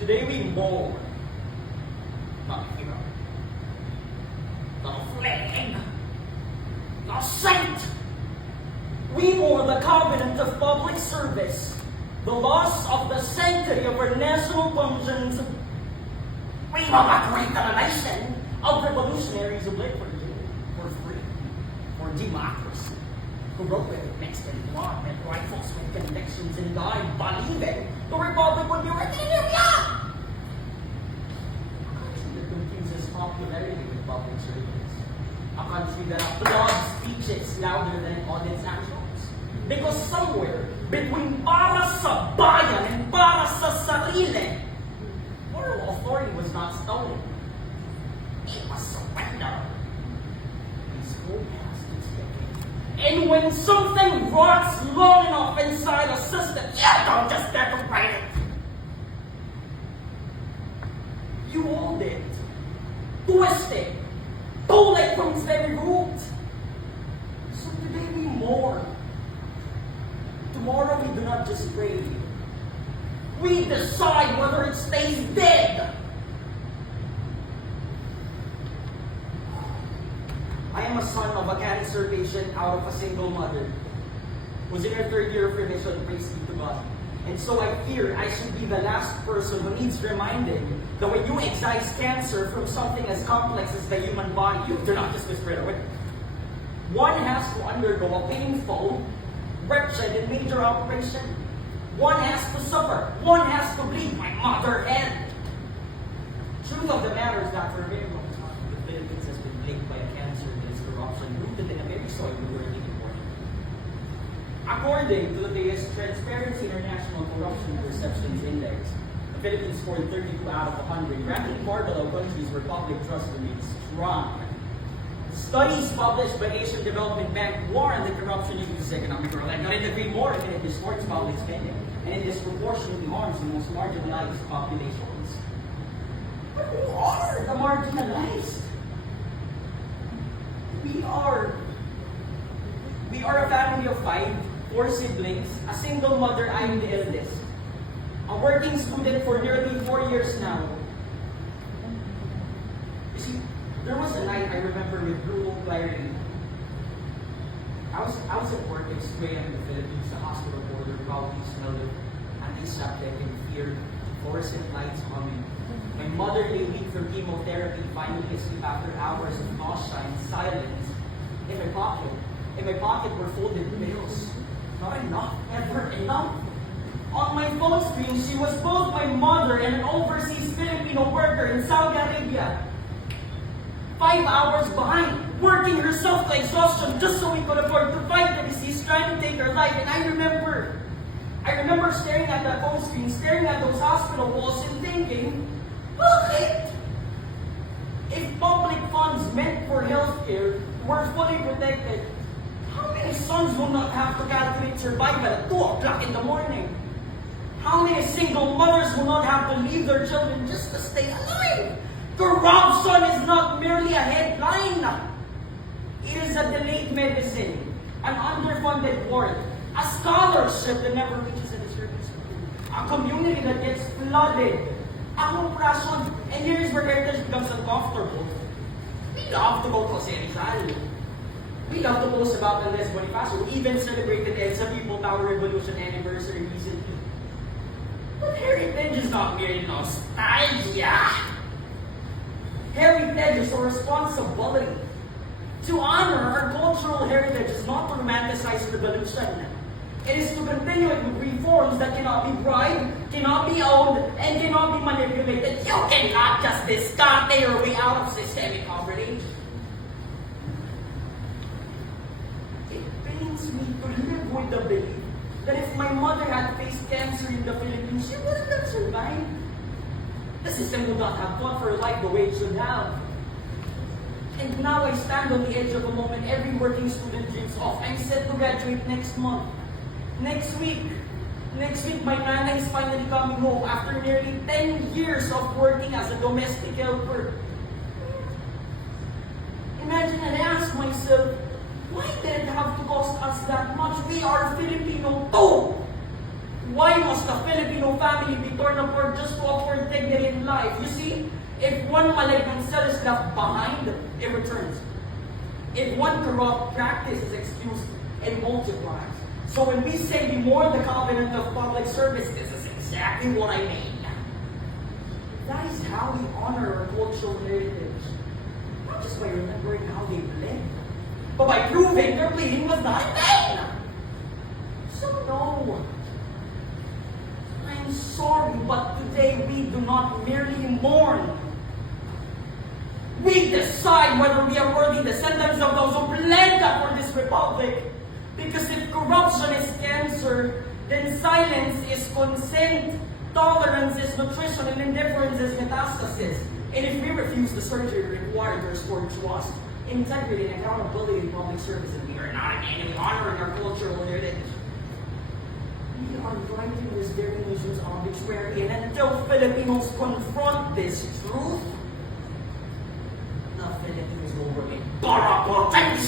Today we mourn the hero, the flame, the saint. We mourn the covenant of public service, the loss of the sanctity of our national functions. We commemorate the nation of revolutionaries who lived for freedom, for democracy, who wrote with mixed in blood and rifles with convictions and died believing the republic would be written in their blood. A country that confuses popularity with public service. A country that applauds speeches louder than audits actions. Because somewhere between para sa bayan and para sa sarili, moral authority was not stolen. It was surrendered. We scroll past its decade. And when something rots long enough inside a system, you don't just decorate it. You hold it, twist it, pull it from its very root. So today we mourn. Tomorrow we do not just pray. We decide whether it stays dead. I am a son of a cancer patient out of a single mother who's in her third year of remission, praise be to God. And so I fear I should be the last person who needs reminding that when you excise cancer from something as complex as the human body, you do not just whisper it away. One has to undergo a painful, wretched, and major operation. One has to suffer. One has to bleed. My mother had. Truth of the matter is that for a very long time, the Philippines has been plagued by a cancer that is corruption rooted in a very soil we were living for. According to the latest Transparency International Corruption Perceptions Index, the Philippines scored 32 out of 100, ranking far below countries where public trust remains strong. Studies published by Asian Development Bank warn that corruption uses economic growth and couldn't agree more if it distorts public spending and it disproportionately harms the most marginalized populations. But who are the marginalized? We are a family of 5, 4 siblings, a single mother. I am the eldest. A working student for nearly 4 years now. You see, there was a night I remember with brutal clarity. I was at work in Australia in the Philippines, the hospital border, probably smelled of antiseptic and feared fluorescent lights humming. My mother lay weak from chemotherapy, finally asleep after hours of nausea and silence. In my pocket were folded bills. Not enough, ever enough. On my phone screen, she was both my mother and an overseas Filipino worker in Saudi Arabia. 5 hours behind, working herself to exhaustion just so we could afford to fight the disease, trying to take her life. And I remember staring at that phone screen, staring at those hospital walls and thinking, bakit? If public funds meant for healthcare were fully protected, how many sons will not have to calculate survival at 2 o'clock in the morning? How many single mothers will not have to leave their children just to stay alive? Corruption is not merely a headline. It is a delayed medicine, an underfunded ward, a scholarship that never reaches a service, a community that gets flooded, a oppression. And here's where heritage becomes uncomfortable. We love to go to Rizal. We love to post about the Les Bonifacio, who even celebrated EDSA People Power Revolution anniversary recently. But heritage is not mere nostalgia. Heritage is a responsibility. To honor our cultural heritage is not to romanticize revolution. It is to continue it with reforms that cannot be bribed, cannot be owned, and cannot be manipulated. You cannot just discard your way out of systemic outrage. It pains me to live with the belief that if my mother had faced cancer in the Philippines, she wouldn't have survived. The system would not have fought for her life the way it should have. And now I stand on the edge of a moment every working student dreams of. I'm set to graduate next month. Next week, my nana is finally coming home after nearly 10 years of working as a domestic helper. Imagine, and I ask myself, why did it have to cost us that much? We are Filipino too. Why must a Filipino family be torn apart just to afford dignity in life? You see, if one malignant cell is left behind, it returns. If one corrupt practice is excused, it multiplies. So when we say we mourn the covenant of public service, this is exactly what I mean. That is how we honor our cultural heritage. Not just by remembering how they bled, but by proving their bleeding was not in vain. So no. I'm sorry, but today we do not merely mourn. We decide whether we are worthy descendants of those who bled for this republic. Because if corruption is cancer, then silence is consent, tolerance is nutrition, and indifference is metastasis. And if we refuse the surgery required to restore trust, integrity, and accountability in public service, and we are not an enemy honoring our cultural heritage, we are writing this very nation's obituary, and until Filipinos confront this truth, the Philippines will remain Barack Hussein.